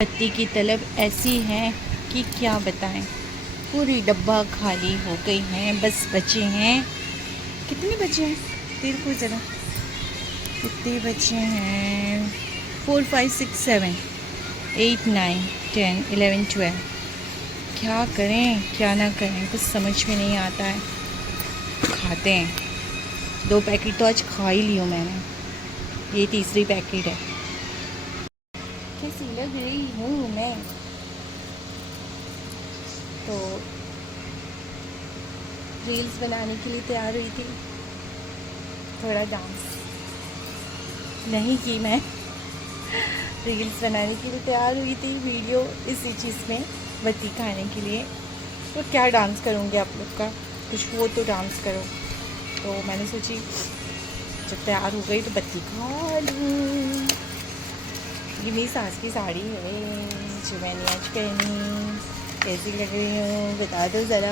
पति की तलब ऐसी है कि क्या बताएं। पूरी डब्बा खाली हो गई हैं, बस बचे हैं। कितने बचे हैं? तेरे को ज़रा कितने बचे हैं? 4 5 6 7 8 9 10 11 12। क्या करें क्या ना करें, कुछ समझ में नहीं आता है। खाते हैं। 2 पैकेट तो आज खा ही ली हूँ मैंने, ये तीसरी पैकेट है। कैसी लग रही हूँ मैं? तो रील्स बनाने के लिए तैयार हुई थी, थोड़ा डांस नहीं की मैं। रील्स बनाने के लिए तैयार हुई थी, वीडियो इसी चीज़ में, बत्ती खाने के लिए। तो क्या डांस करूँगी आप लोग का, कुछ हो तो डांस करो। तो मैंने सोची जब तैयार हो गई तो बत्ती खा लूँ। ये मेरी सास की साड़ी है जो मैंने आज पहनी। कैसी लग रही हूँ बता दो ज़रा।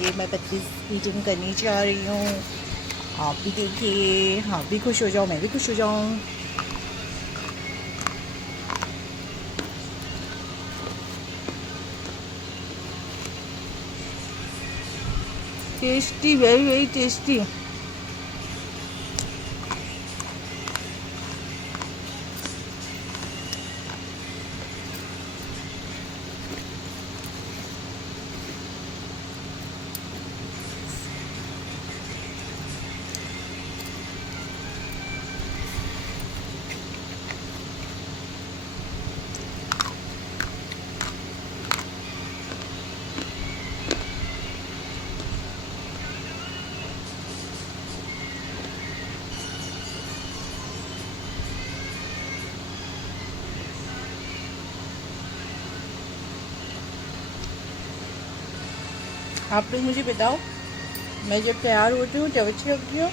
ये मैं 32 मीटिंग करनी चाह रही हूँ, आप भी देखिए, आप भी खुश हो जाओ, मैं भी खुश हो जाऊँ। Tasty, very very tasty. आप लोग मुझे बताओ, मैं जब तैयार होती हूँ तब अच्छी लगती हूँ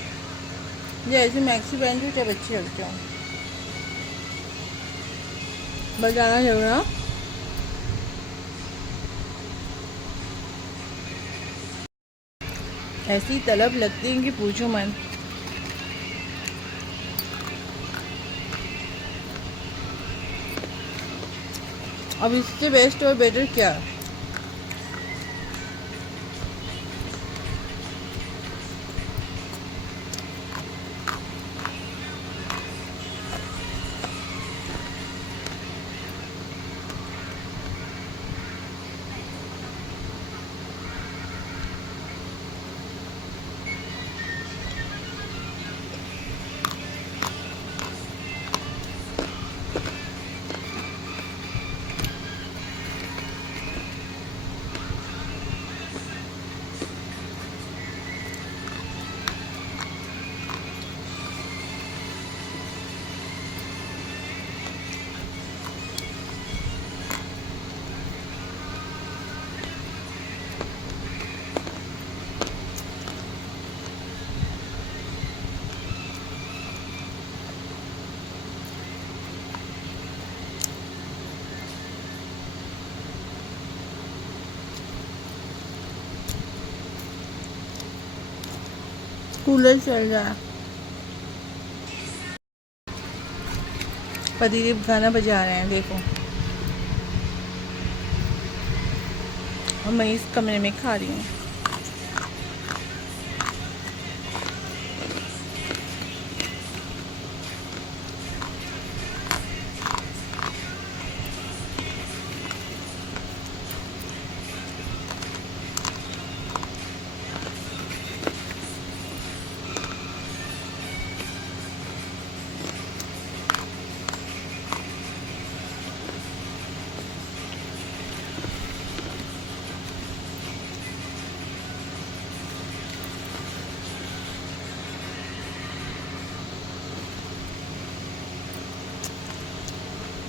या ऐसे मैक्सी पहनती हूँ तब अच्छी लगती हूँ? बताना जरूर हाँ। ऐसी तलब लगती है कि पूछो मत। अब इससे बेस्ट और बेटर क्या? कूलर चल रहा है, पतिदेव गाना बजा रहे हैं देखो, और मैं इस कमरे में खा रही हूँ।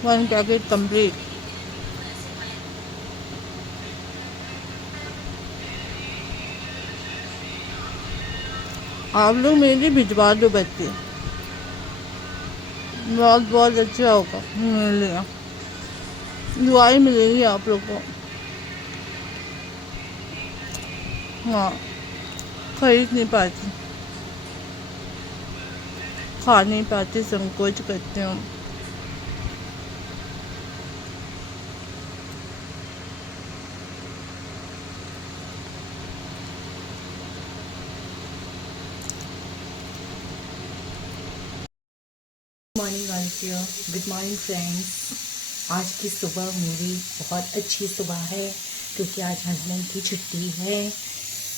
One packet complete. आप लोग मेरे लिए भिजवा दो बच्चे, बहुत बहुत अच्छा होगा मेरे लिए, दुआएं मिलेगी आप लोग को। हाँ, खरीद नहीं पाती, खा नहीं पाती, संकोच करती हूँ। Morning all of you. Good morning friends. आज की सुबह मेरी बहुत अच्छी सुबह है क्योंकि आज हस्बैंड की छुट्टी है।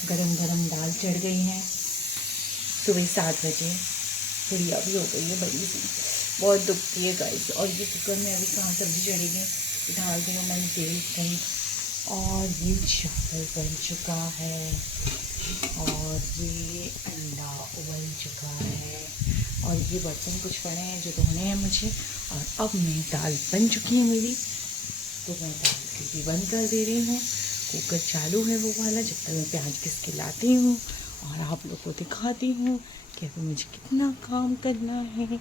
गरम गरम दाल चढ़ गई है सुबह 7 बजे। बढ़िया भी हो गई है बड़ी सी, बहुत दुखती है गाइस। और ये कुकर में अभी कहाँ सब्जी चढ़ेगी, डाल दी मैंने तेल सही। और ये चावल बन चुका है और ये अंडा उबल चुका है और ये बर्तन कुछ पड़े हैं जो धोने हैं मुझे। और अब मैं दाल बन चुकी है मेरी, तो मैं दाल सीटी बंद कर दे रही हूँ। कुकर चालू है वो वाला, जब तक मैं प्याज घिस के लाती हूँ और आप लोग को दिखाती हूँ कि अभी मुझे कितना काम करना है।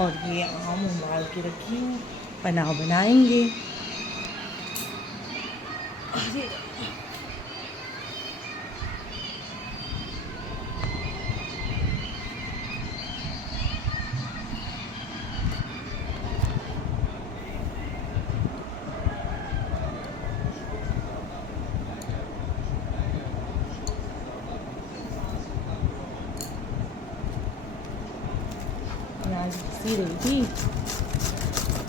और ये आम उबाल के रखी हूँ, पना बनाएंगे। अरे प्याज घिसी रही थी,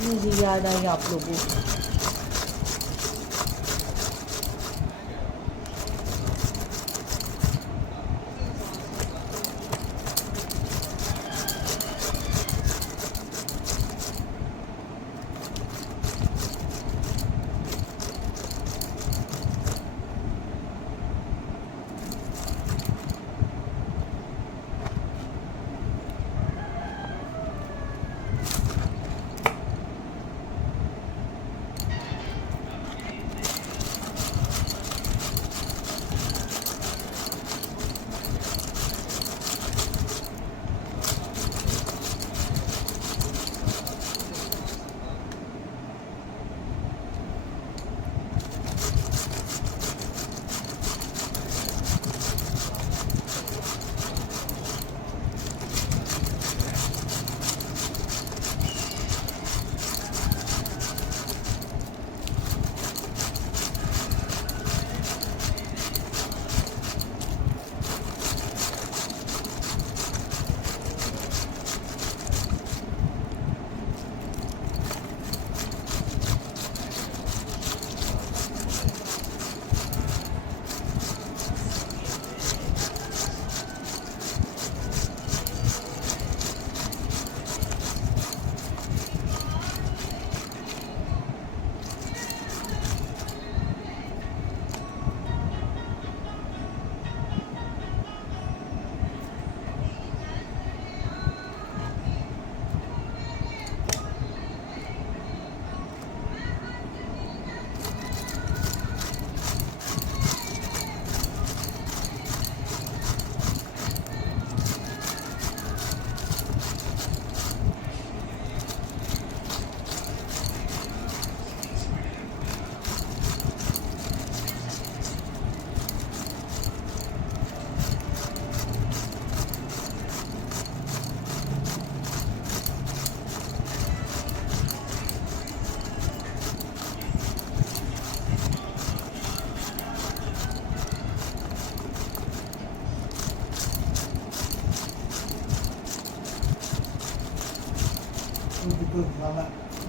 मुझे याद आई आप लोगों को।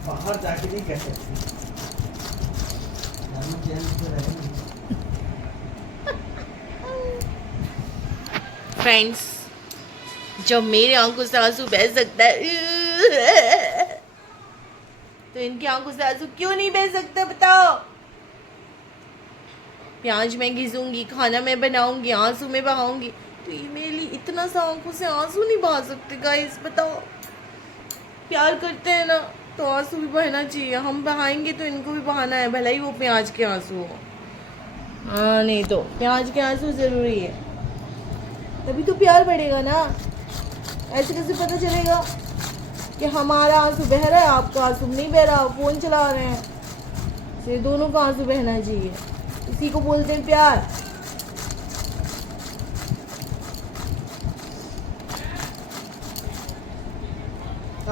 बाहर जाके नहीं कह सकती। फ्रेंड्स, जब मेरे आंखों से आंसू बह सकता है तो इनकी आंखों से आंसू क्यों नहीं बह सकता बताओ। प्याज मैं घिसूंगी, खाना मैं बनाऊंगी, आंसू में बहाऊंगी, तो ये मेरे लिए इतना सा आंखों से आंसू नहीं बहा सकते गाइस। बताओ, प्यार करते हैं ना तो आंसू भी बहना चाहिए। हम बहाएंगे तो इनको भी बहाना है, भले ही वो प्याज के आंसू हो। हाँ, नहीं तो प्याज के आंसू ज़रूरी है, तभी तो प्यार बढ़ेगा ना। ऐसे कैसे पता चलेगा कि हमारा आंसू बह रहा है, आपका आंसू नहीं बह रहा, फ़ोन चला रहे हैं। तो दोनों का आंसू बहना चाहिए, इसी को बोलते हैं प्यार।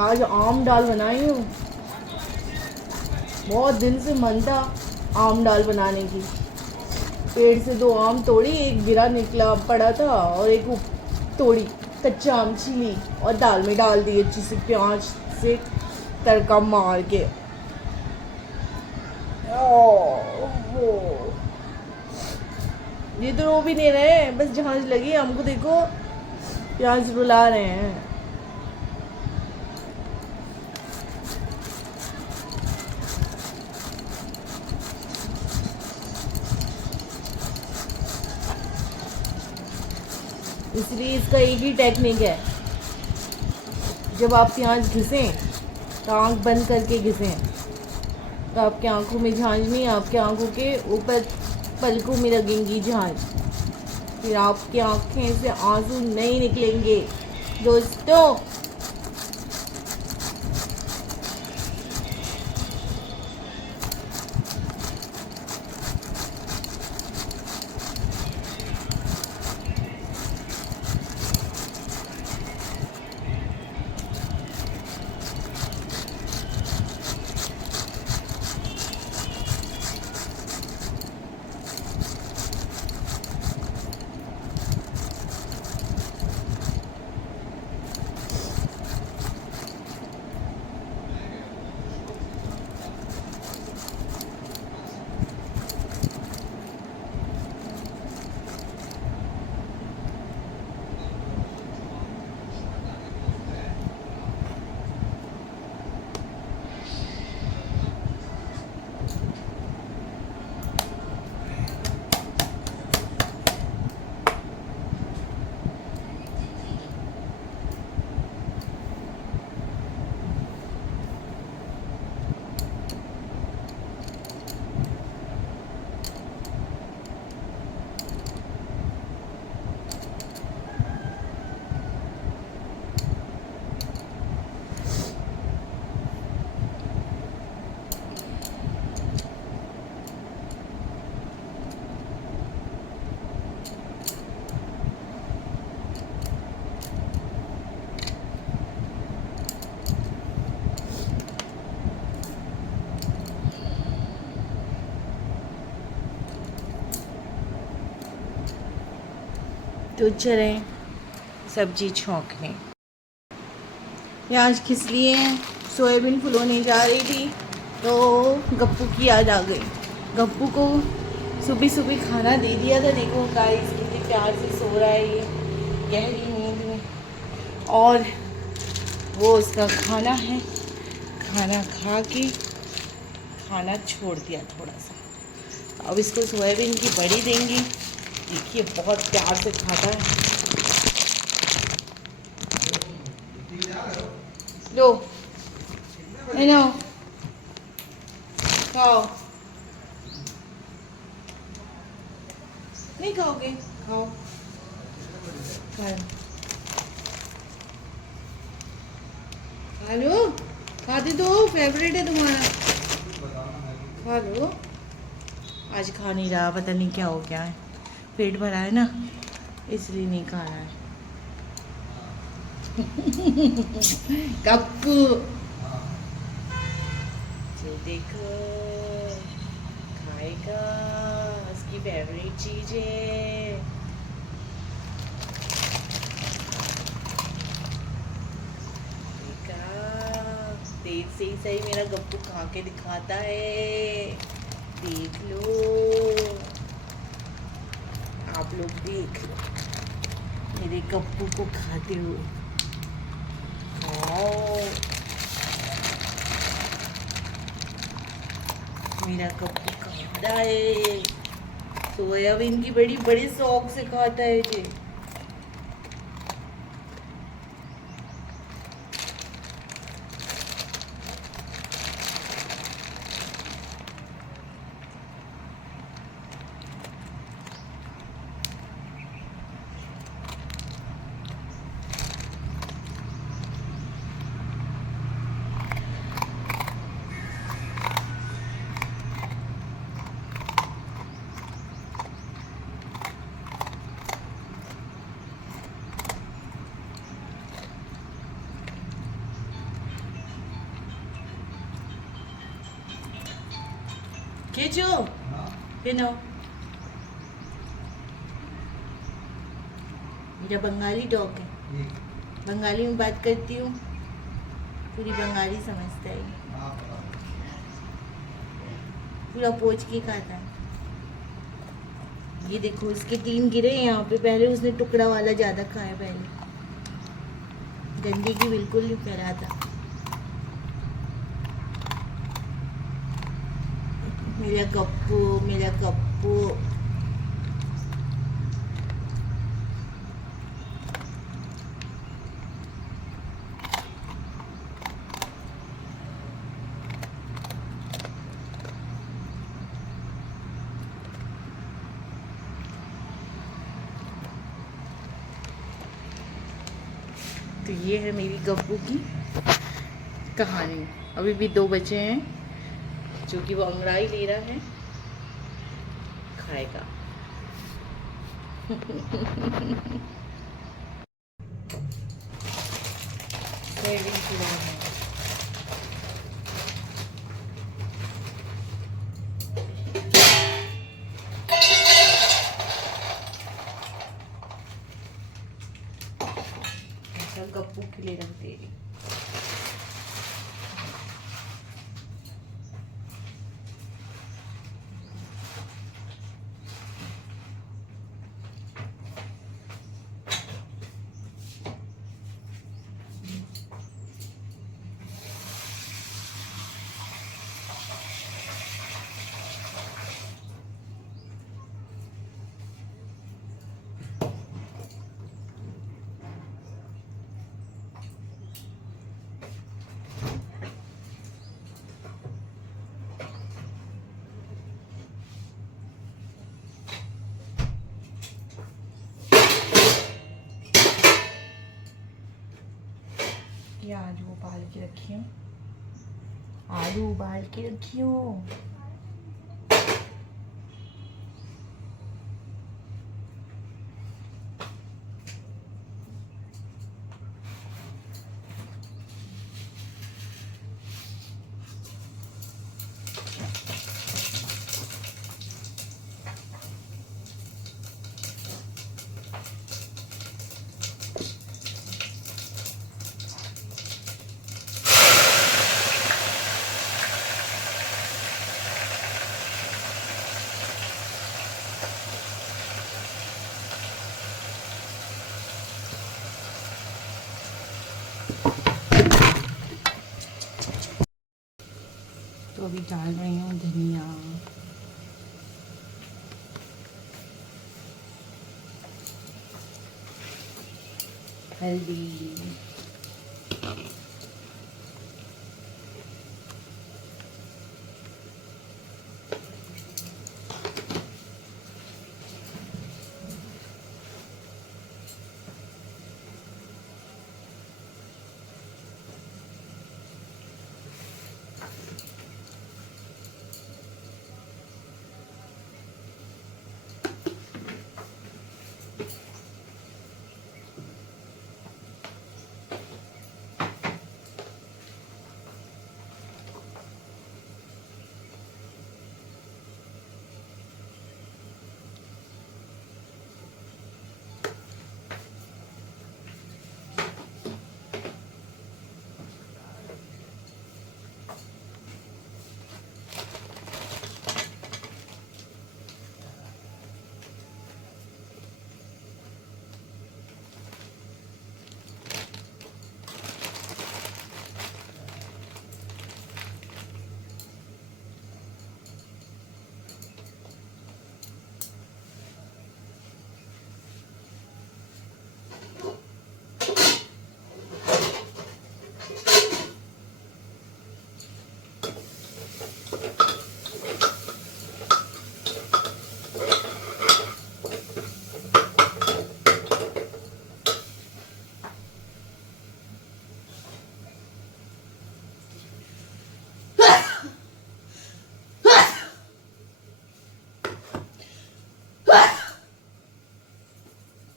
आज आम दाल बनाई हूँ, बहुत दिन से मन था आम दाल बनाने की। पेड़ से 2 आम तोड़ी, एक गिरा निकला पड़ा था और एक तोड़ी कच्चा आम छीली और दाल में डाल दी अच्छी से प्याज से तड़का मार के। ये तो रो भी नहीं रहे हैं, बस झांझ लगी हमको, देखो प्याज रुला रहे हैं। इसलिए इसका एक ही टेक्निक है, जब आप प्याज घिसें तो आँख बंद करके घिसें, तो आपकी आंखों में झांझ नहीं, आपकी आंखों के ऊपर पलकों में लगेंगी झांझ, फिर आपकी आंखें से आंसू नहीं निकलेंगे दोस्तों। तो चलें सब्जी छौंकने। प्याज खिस लिए हैं, सोयाबीन फुलोने जा रही थी तो गप्पू की याद आ गई। गप्पू को सुबह सुबह खाना दे दिया था, देखो गाइस कितने प्यार से सो रहा है ये गहरी नींद में, और वो उसका खाना है, खाना खा के खाना छोड़ दिया थोड़ा सा। अब इसको सोयाबीन की बड़ी देंगे, देखिए बहुत प्यार से खाता है। लो नो खाओ, नहीं खाओगे, खाओ खा लो, खाते तो फेवरेट है तुम्हारा, खा लो। आज खा नहीं रहा, पता नहीं क्या हो गया है, पेट भरा है ना इसलिए नहीं खा रहा है। गप्पू जो देखो खाएगा, उसकी फेवरेट चीज है। देखा, देख से ही सही मेरा गप्पू खा के दिखाता है, देख लो आप लोग, देख लो मेरे गप्पू को खाते हुए। मेरा गप्पू खाता है, सोयाबीन की बड़ी बड़ी शौक से खाता है ये। खींचो पिनो, मेरा बंगाली डॉग है। बंगाली में बात करती हूँ, पूरी बंगाली समझता है, पूरा पोंछ के खाता है। ये देखो इसके 3 गिरे यहाँ पे, पहले उसने टुकड़ा वाला ज़्यादा खाया, पहले गंदी की बिल्कुल नहीं करा था। मेरा कप्पू, मेरा कप्पू। तो ये है मेरी गप्पू की कहानी। अभी भी 2 बचे हैं, जो कि वो अंगड़ाई ले रहा है, खाएगा। गप्पू के लिए रख दे रही। ये आलू उबाल के रखी हूँ, आलू उबाल के रखी हूँ। तो अभी डाल रही हूँ धनिया, हल्दी,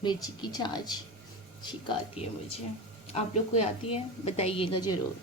मिर्ची की छाछ छींक आती है मुझे। आप लोग को आती है? बताइएगा ज़रूर।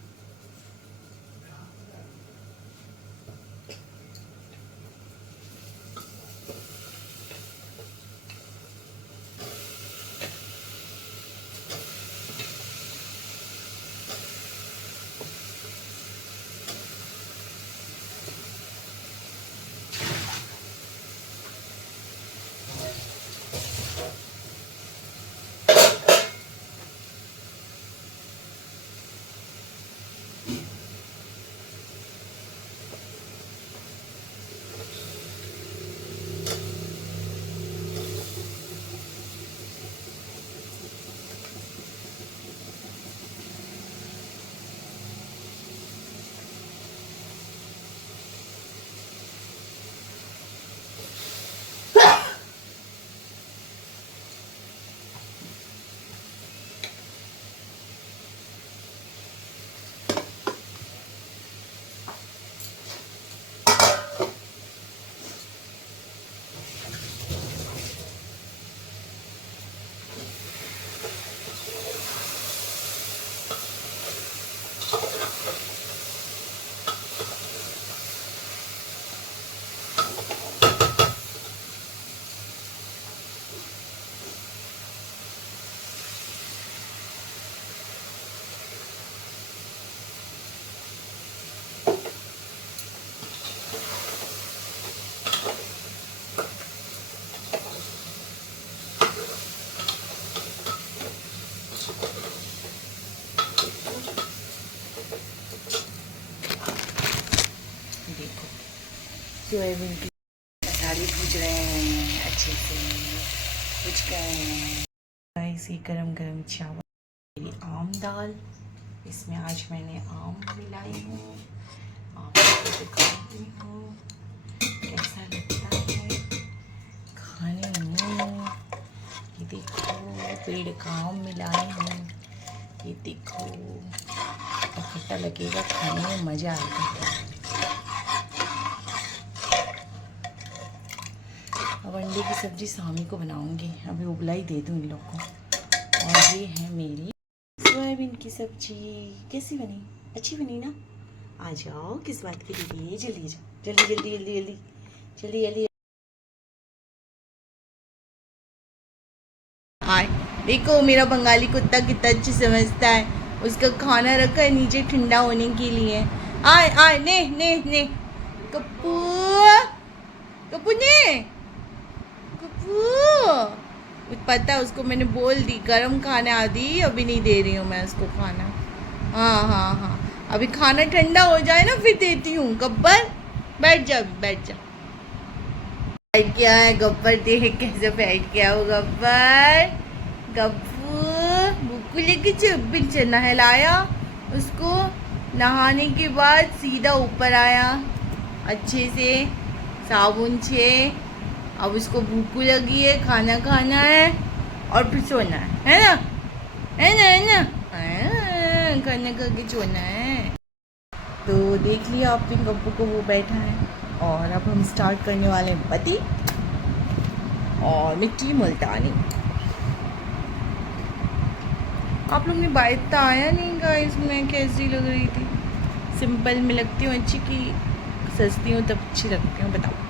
देखो सोयाबीन की मसाले भूज रहे हैं अच्छे से, कुछ गाइस ये गरम गरम चावल, मेरी आम दाल, इसमें आज मैंने आम मिलाई हूँ, आपको दिखाती हूँ कैसा लगता है खाने में। ये देखो पेड़ का आम मिलाए हूँ, ये देखो खट्टा लगेगा, खाने में मज़ा आएगा। अब अंडे की सब्ज़ी शामी को बनाऊंगी, अभी उबला ही दे दूँ इन लोग को। और ये है मेरी सोयाबीन की सब्ज़ी, कैसी बनी? अच्छी बनी ना? आ जाओ, किस बात की दीदी है, जल्दी जाओ, जल्दी जल्दी जल्दी जल्दी जल्दी जल्दी। आए देखो मेरा बंगाली कुत्ता कितना अच्छी समझता है, उसका खाना रखा है नीचे ठंडा होने के लिए। आए आए ने ने ने कप्पू कप्पू ने कप्पू, पता है उसको, मैंने बोल दी गरम खाने आदि, अभी नहीं दे रही हूँ मैं उसको खाना। हाँ हाँ हाँ, अभी खाना ठंडा हो जाए ना फिर देती हूँ। गब्बर बैठ जा, बैठ जा। बैठ गया है गब्बर, देख कैसे बैठ गया वो गब्बर। गब्बू बुक्कू लेके चुप्पी नहलाया उसको, नहाने के बाद सीधा ऊपर आया अच्छे से साबुन से। अब उसको भूख लगी है, खाना खाना है और फिर सोना है ना, है ना, है ना, खाना खा के सोना है। तो देख लिया आपने गप्पू को, वो बैठा है। और अब हम स्टार्ट करने वाले हैं बत्ती और मिट्टी मुल्तानी। आप लोग ने बाइक तो आया नहीं गाइस, मैं कैसी लग रही थी? सिंपल में लगती हूँ अच्छी कि सस्ती हूँ तब अच्छी लगती हूँ? बताओ,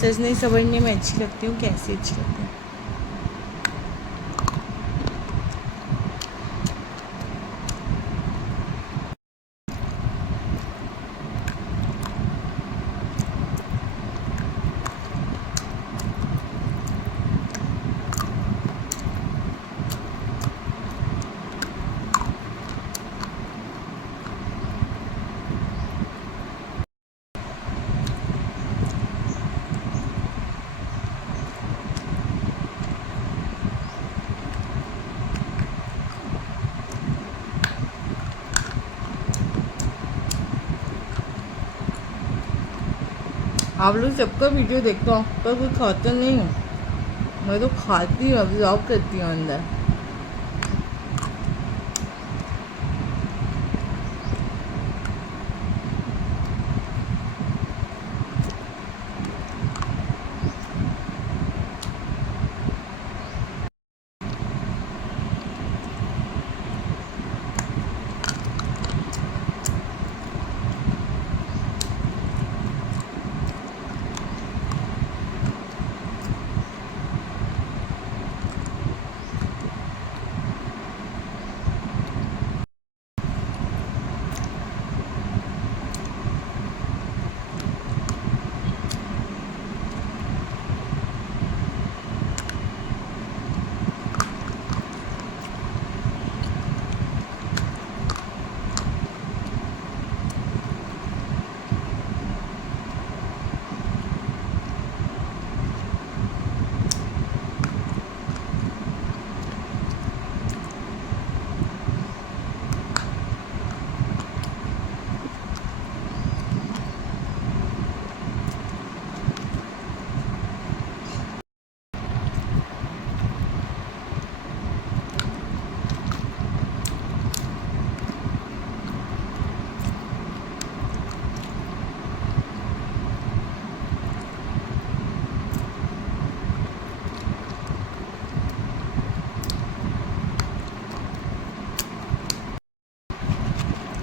सजने संवरने में अच्छी लगती हूँ, कैसी अच्छी लगती हूँ? आप लोग सबका वीडियो देखते हो पर कोई खाता नहीं हूँ, मैं तो खाती हूँ, ऑब्जॉर्व करती हूँ अंदर।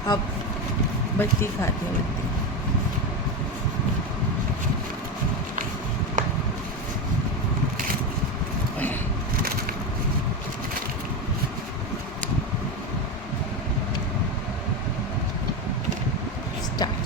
अब बत्ती खाती हूँ, बत्ती। स्टार्ट।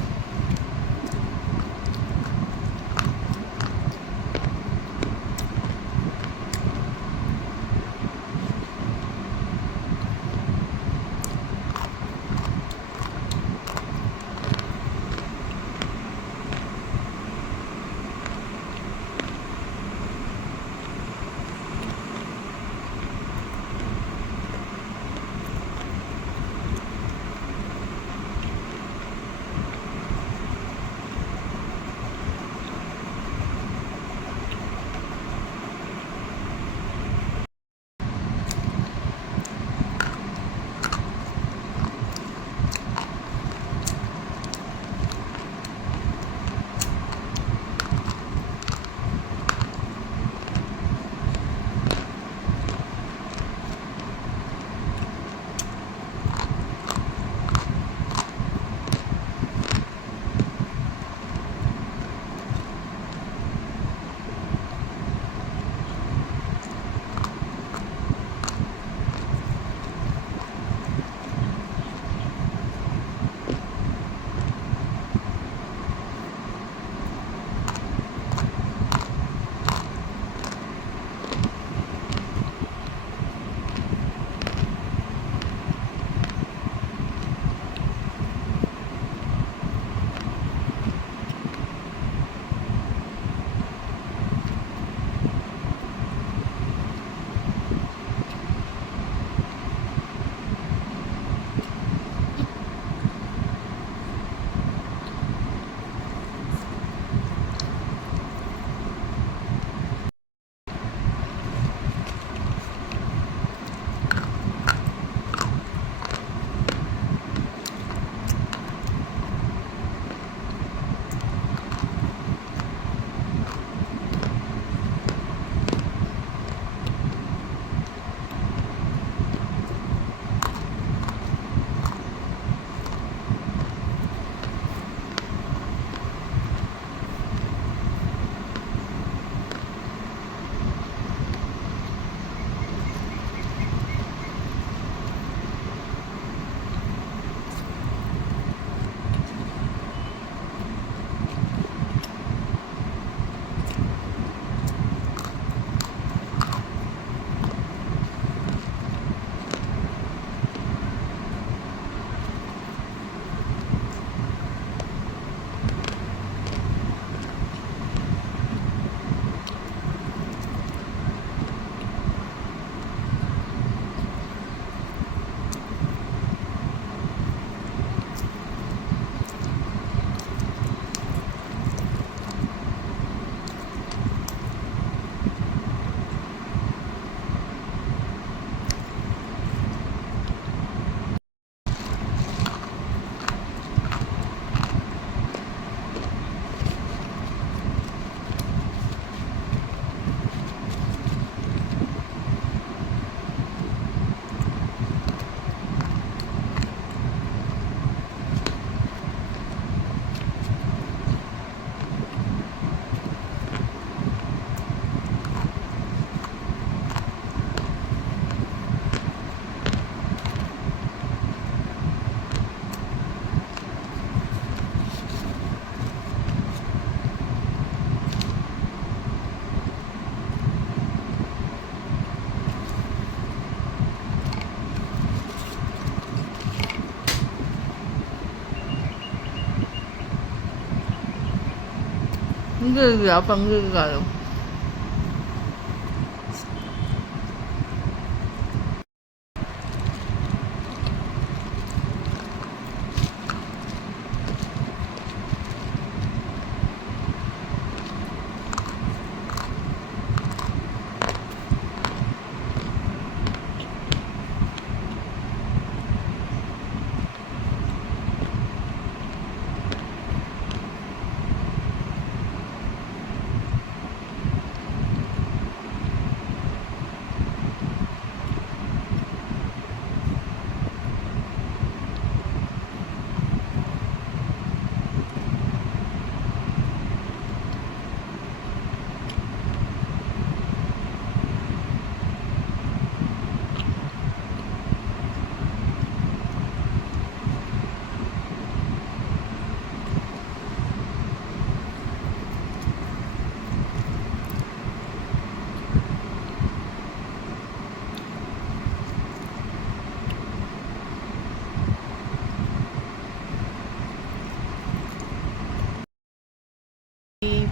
गिर गया पंगे की गालो।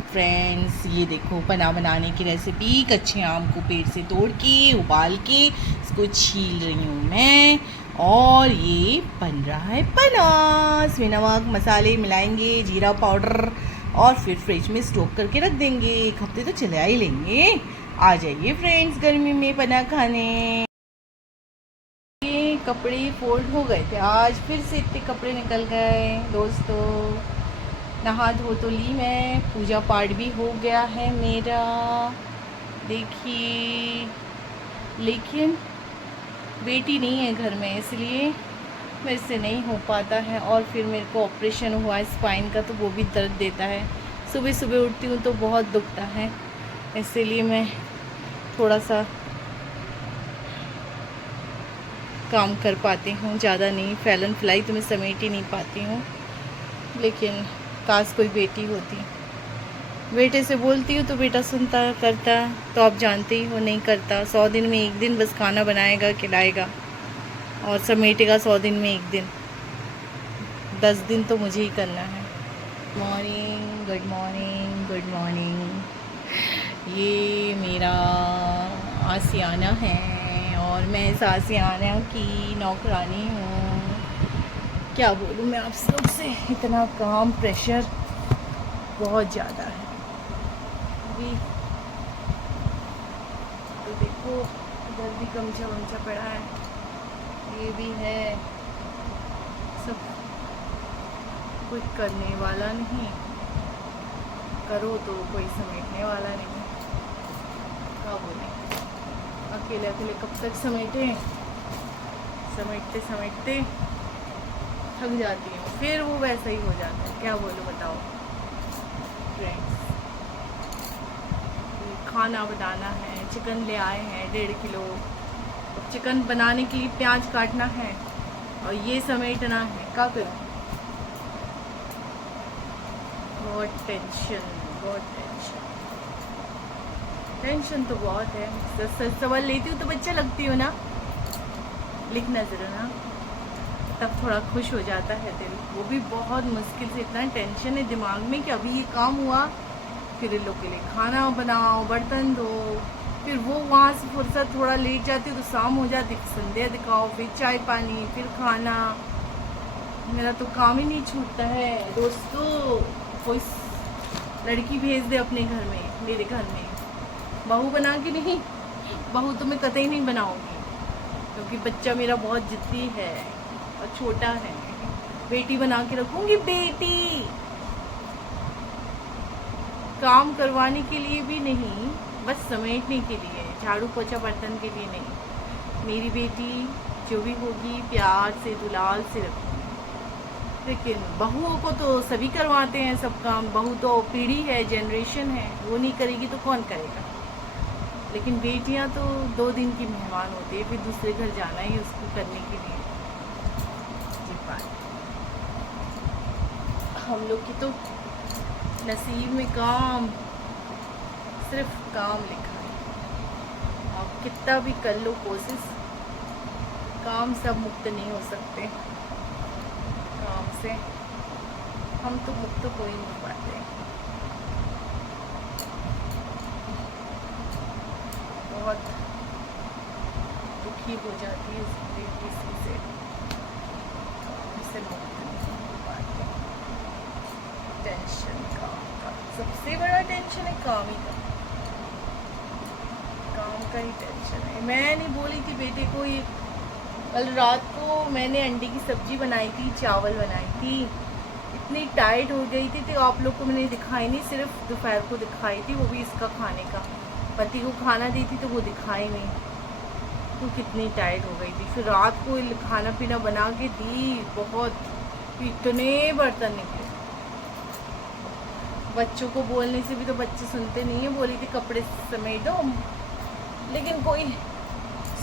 फ्रेंड्स ये देखो पना बनाने की रेसिपी। कच्चे आम को पेड़ से तोड़ के उबाल के इसको छील रही हूँ मैं, और ये बन रहा है पना। इसमें नमक मसाले मिलाएंगे, जीरा पाउडर, और फिर फ्रिज में स्टोर करके रख देंगे। 1 हफ्ते तो चला ही लेंगे। आ जाइए फ्रेंड्स गर्मी में पना खाने। ये कपड़े फोल्ड हो गए थे, आज फिर से इतने कपड़े निकल गए दोस्तों। नहा धो तो ली मैं, पूजा पाठ भी हो गया है मेरा, देखिए। लेकिन बेटी नहीं है घर में, इसलिए मेरे से नहीं हो पाता है। और फिर मेरे को ऑपरेशन हुआ है स्पाइन का, तो वो भी दर्द देता है। सुबह सुबह उठती हूँ तो बहुत दुखता है, इसीलिए मैं थोड़ा सा काम कर पाती हूँ, ज़्यादा नहीं। फैलन फ्लाई तो मैं समेट ही नहीं पाती हूँ। लेकिन काश कोई बेटी होती, बेटे से बोलती हूँ तो बेटा सुनता करता, तो आप जानते ही हो नहीं करता। 100 दिन में 1 दिन बस खाना बनाएगा खिलाएगा, और समेटेगा 100 दिन में 1 दिन। 10 दिन तो मुझे ही करना है। Morning, good morning, good morning. ये मेरा आसियाना है, और मैं इस आसियाना की नौकरानी हूँ। क्या बोलूँ मैं आप सब से, इतना काम प्रेशर बहुत ज़्यादा है अभी। तो देखो इधर भी गमछा वमछा पड़ा है, ये भी है। सब कुछ करने वाला नहीं, करो तो कोई समेटने वाला नहीं। क्या बोले, अकेले अकेले कब तक समेटे, समेटते समेटते थक जाती हूँ, फिर वो वैसा ही हो जाता है। क्या बोलूँ बताओ फ्रेंड्स। खाना बनाना है, चिकन ले आए हैं 1.5 किलो। अब चिकन बनाने के लिए प्याज काटना है, और ये समेटना है। क्या करूँ, बहुत टेंशन, बहुत टेंशन। टेंशन तो बहुत है। सच सवाल लेती हूँ तो बच्चा लगती हूँ ना, लिखना ज़रा ना, तब थोड़ा खुश हो जाता है दिल। वो भी बहुत मुश्किल से। इतना टेंशन है दिमाग में कि अभी ये काम हुआ, फिर इन लोग के लिए खाना बनाओ, बर्तन धो, फिर वो वहाँ से फुर्सत थोड़ा लेट जाती है तो शाम हो जाती, संध्या दिखाओ, फिर चाय पानी, फिर खाना। मेरा तो काम ही नहीं छूटता है दोस्तों। कोई लड़की भेज दे अपने घर में, मेरे घर में। बहू बना के नहीं, बहू तो मैं कतई नहीं बनाऊँगी, क्योंकि बच्चा मेरा बहुत जिद्दी है और छोटा है। बेटी बना के रखूँगी, बेटी। काम करवाने के लिए भी नहीं, बस समेटने के लिए, झाड़ू पोछा बर्तन के लिए नहीं। मेरी बेटी जो भी होगी प्यार से दुलार से रखूँगी। लेकिन बहुओं को तो सभी करवाते हैं सब काम। बहू तो पीढ़ी है, जनरेशन है, वो नहीं करेगी तो कौन करेगा। लेकिन बेटियां तो 2 दिन की मेहमान होती है, फिर दूसरे घर जाना ही उसको करने के लिए। हम लोग की तो नसीब में काम, सिर्फ काम लिखा है। आप कितना भी कर लो कोशिश, काम सब मुक्त नहीं हो सकते। काम से हम तो मुक्त हो ही नहीं पाते। की हो जाती है किसी से टेंशन का सबसे बड़ा टेंशन है काम ही का, काम का ही टेंशन है। मैं नहीं बोली थी बेटे को, ये कल रात को मैंने अंडे की सब्जी बनाई थी, चावल बनाई थी, इतनी टाइट हो गई थी तो आप लोग को मैंने दिखाई नहीं, सिर्फ दोपहर को दिखाई थी, वो भी इसका खाने का। पति को खाना दी थी तो वो दिखाई नहीं, तो कितनी टाइट हो गई थी। फिर रात को खाना पीना बना के दी, बहुत इतने बर्तन निकले। बच्चों को बोलने से भी तो बच्चे सुनते नहीं है, बोली थी कपड़े समेट दो, लेकिन कोई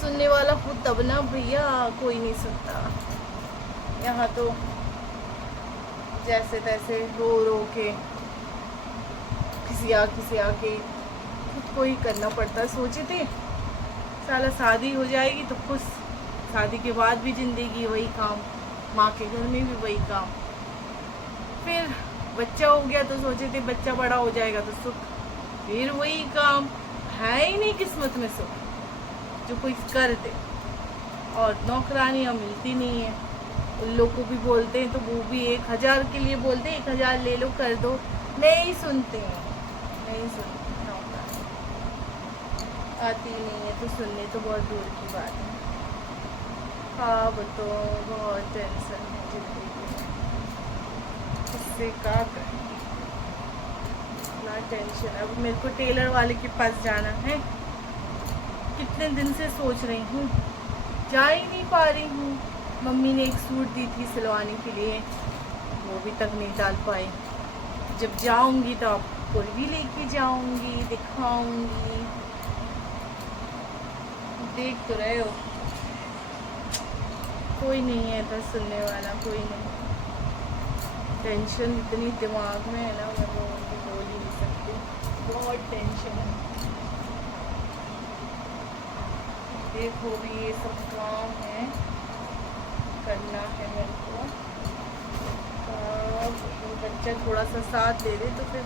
सुनने वाला खुद तब ना भैया, कोई नहीं सुनता। यहाँ तो जैसे तैसे रो रो के किसी आके खुद को ही करना पड़ता। सोचे थे साला शादी हो जाएगी तो खुश, शादी के बाद भी जिंदगी वही काम, माँ के घर में भी वही काम। फिर बच्चा हो गया तो सोचे थे बच्चा बड़ा हो जाएगा तो सुख, फिर वही काम। है ही नहीं किस्मत में सुख जो कोई कर दे, और नौकरानियाँ मिलती नहीं है। उन लोग को भी बोलते हैं तो वो भी 1000 के लिए बोलते हैं, 1000 ले लो कर दो, नहीं सुनते हैं, नहीं सुनते। नौकरानी आती नहीं है तो सुनने तो बहुत दूर की बात है। हाँ तो बहुत टेंशन है जिंदगी में, इससे क्या करें, इतना टेंशन। अब मेरे को टेलर वाले के पास जाना है, कितने दिन से सोच रही हूँ, जा ही नहीं पा रही हूँ। मम्मी ने एक सूट दी थी सिलवाने के लिए, वो भी तक नहीं डाल पाई। जब जाऊंगी तो आपको भी लेके जाऊंगी, दिखाऊंगी। देख तो रहे हो कोई नहीं है इधर सुनने वाला, कोई नहीं। टेंशन इतनी दिमाग में है ना, मैं बोल ही नहीं सकती, बहुत टेंशन है। देखो भी ये सब काम है, करना है मेरे को। बच्चा थोड़ा सा साथ दे दे तो फिर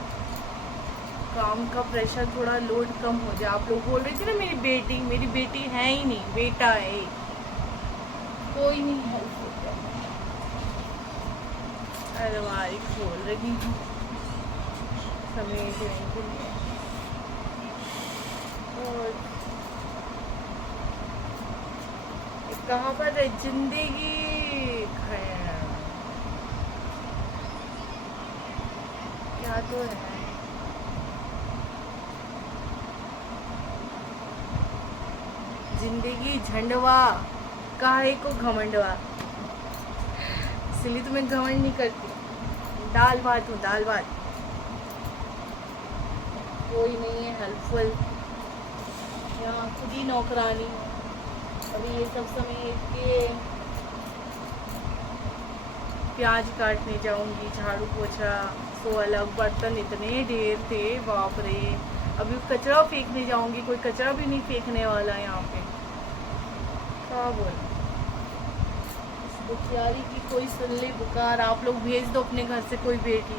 काम का प्रेशर, थोड़ा लोड कम हो जाए। आप लोग बोल रहे थे ना मेरी बेटी है ही नहीं, बेटा है, कोई नहीं हेल्प होता। अलमारी खोल रही हूँ समेटने के लिए, और कहाँ पर है जिंदगी क्या तो है। जिंदगी झंडवा, काहे को घमंडवा, इसलिए तो मैं घमंड नहीं करती। दाल भात हूँ, दाल भात। कोई नहीं है हेल्पफुल, यहाँ खुद ही नौकरानी हूँ। अभी ये सब समेट के प्याज काटने जाऊंगी, झाड़ू पोछा सो अलग, बर्तन इतने ढेर थे बाप रे। अभी कचरा फेंकने जाऊंगी, कोई कचरा भी नहीं फेंकने वाला है यहाँ पे। क्या बोल, दुखियारी की कोई सुन ले पुकार। आप लोग भेज दो अपने घर से कोई बेटी,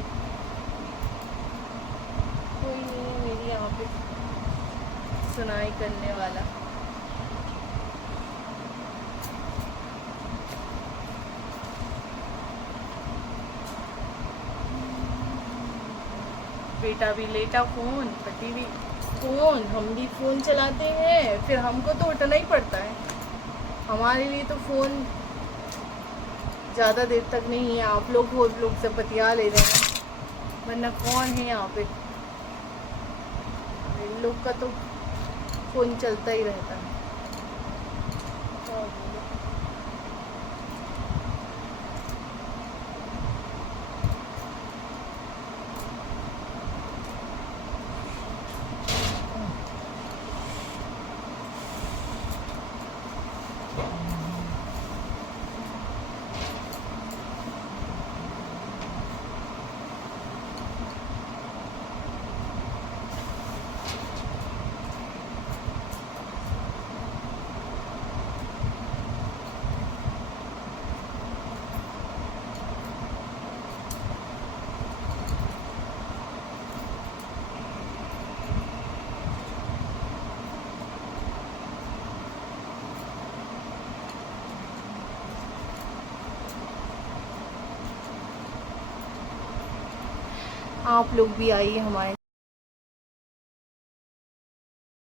कोई नहीं है मेरी यहाँ पे सुनाई करने वाला। बेटा भी लेटा फ़ोन, पति भी फ़ोन, हम भी फ़ोन चलाते हैं, फिर हमको तो उठना ही पड़ता है। हमारे लिए तो फ़ोन ज़्यादा देर तक नहीं है। आप लोग हो, लोग से बतिया ले रहे हैं, वरना कौन है यहाँ पे। इन लोग का तो फ़ोन चलता ही रहता है। आप लोग भी आइए हमारे